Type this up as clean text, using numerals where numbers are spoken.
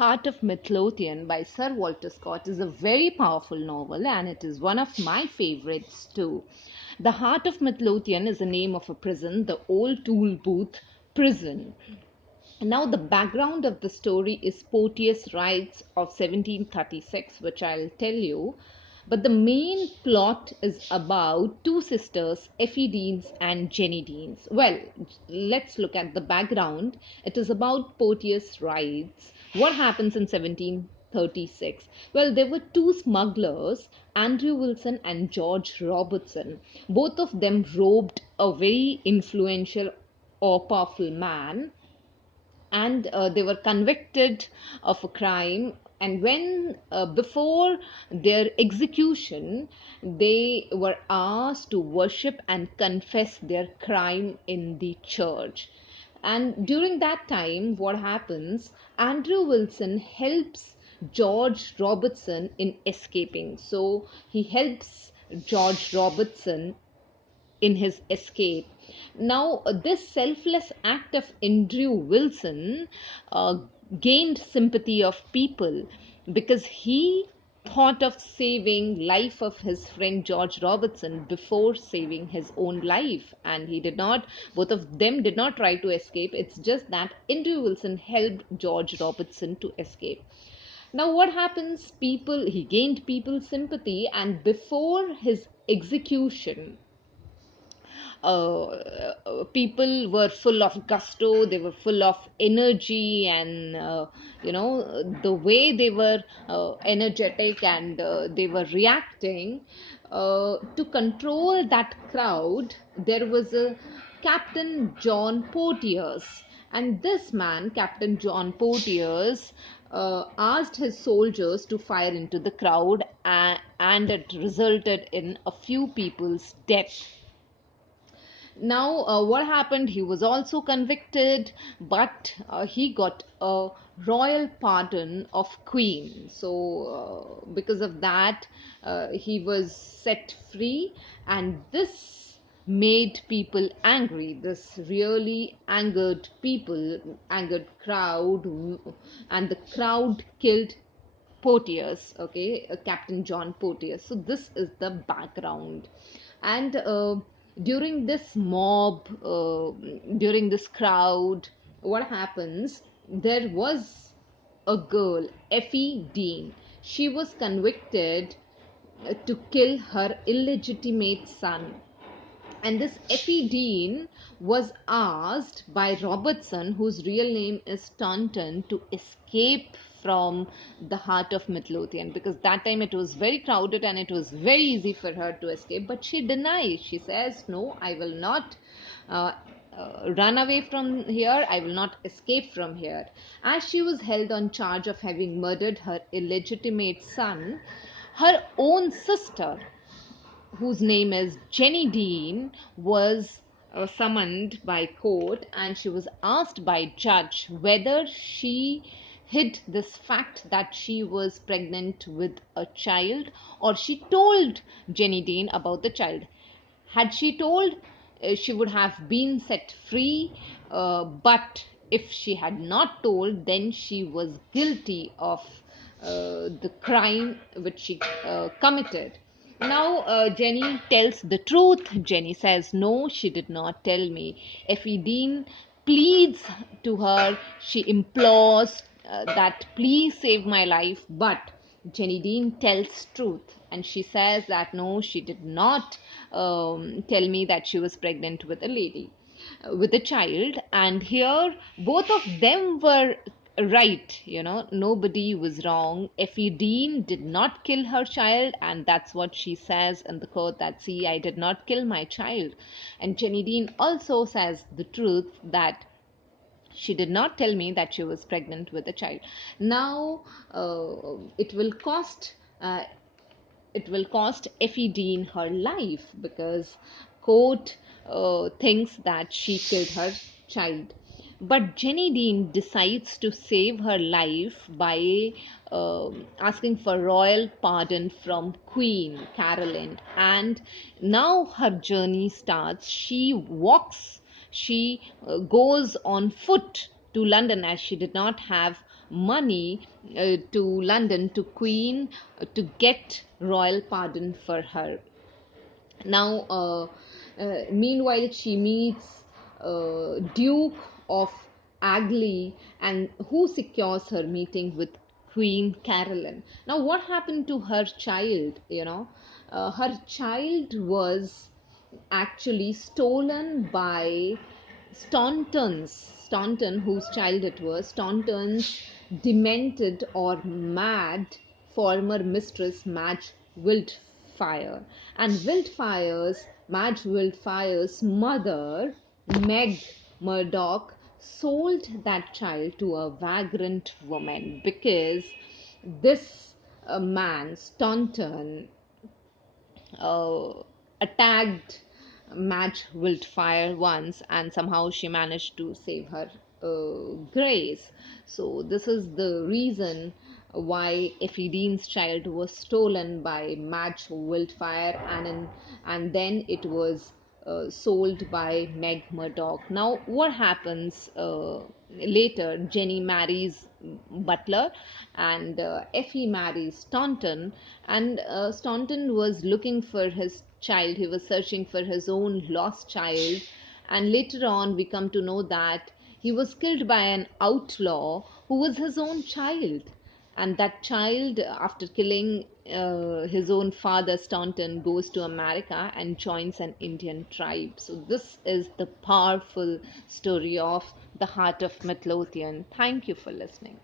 Heart of Midlothian by Sir Walter Scott is a very powerful novel and it is one of my favorites too. The Heart of Midlothian is the name of a prison, the old Toolbooth prison. Now, the background of the story is Porteous Riots of 1736, which I'll tell you. But the main plot is about two sisters, Effie Deans and Jeanie Deans. Well, let's look at the background. It is about Porteous Riots. What happens in 1736? Well, there were two smugglers, Andrew Wilson and George Robertson. Both of them robbed a very influential or powerful man, and they were convicted of a crime, and when before their execution they were asked to worship and confess their crime in the church. And during that time, what happens, Andrew Wilson helps George Robertson in escaping. So he helps George Robertson in his escape. Now, this selfless act of Andrew Wilson gained sympathy of people because he thought of saving life of his friend George Robertson before saving his own life, and he did not, both of them did not try to escape. It's just that Andrew Wilson helped George Robertson to escape. Now what happens, people, he gained people's sympathy, and before his execution, people were full of gusto, they were full of energy, and the way they were energetic, and they were reacting to control that crowd. There was a Captain John Porteous, and this man, Captain John Porteous, asked his soldiers to fire into the crowd, and it resulted in a few people's death. Now, what happened? He was also convicted, but he got a royal pardon of Queen. So, because of that, he was set free, and this made people angry. This really angered people, angered crowd, and the crowd killed Porteous, okay, Captain John Porteous. So this is the background, and during this mob, during this crowd, what happens? There was a girl, Effie Dean. She was convicted to kill her illegitimate son, and this Effie Dean was asked by Robertson, whose real name is Staunton, to escape from the heart of Midlothian, because that time it was very crowded and it was very easy for her to escape. But she denies. She says, "No, I will not run away from here. I will not escape from here." As she was held on charge of having murdered her illegitimate son, her own sister, whose name is Jeanie Dean, was summoned by court, and she was asked by judge whether she hid this fact that she was pregnant with a child, or she told Jeanie Dean about the child. Had she told, she would have been set free, but if she had not told, then she was guilty of the crime which she committed. Now, Jenny tells the truth. Jenny says, "No, she did not tell me." Effie Dean pleads to her. She implores that, "Please save my life." But Jenny Dean tells truth, and she says that, "No, she did not tell me that she was pregnant with a lady, with a child." And here, both of them were right. Nobody was wrong. Effie Dean did not kill her child, and that's what she says in the court, that, "See, I did not kill my child." And Jenny Dean also says the truth, that she did not tell me that she was pregnant with a child. Now, it will cost Effie Dean her life, because court thinks that she killed her child. But Jenny Dean decides to save her life by asking for royal pardon from Queen Caroline. And now her journey starts. She goes on foot to London, as she did not have money to London to Queen to get royal pardon for her. Now, meanwhile, she meets Duke of Agley, and who secures her meeting with Queen Caroline. Now, what happened to her child? Her child was actually stolen by Staunton, whose child it was, Staunton's demented or mad former mistress, Madge Wildfire. And Madge Wildfire's mother, Meg Murdoch, sold that child to a vagrant woman because this man, Staunton, uh, attacked Madge Wildfire once, and somehow she managed to save her grace. So this is the reason why Effie Dean's child was stolen by Madge Wildfire, and then it was sold by Meg Murdoch. Now, what happens later? Jeanie marries Butler, and Effie marries Staunton. And Staunton was looking for his child. He was searching for his own lost child. And later on, we come to know that he was killed by an outlaw who was his own child. And that child, after killing his own father, Staunton, goes to America and joins an Indian tribe. So this is the powerful story of the heart of Midlothian. Thank you for listening.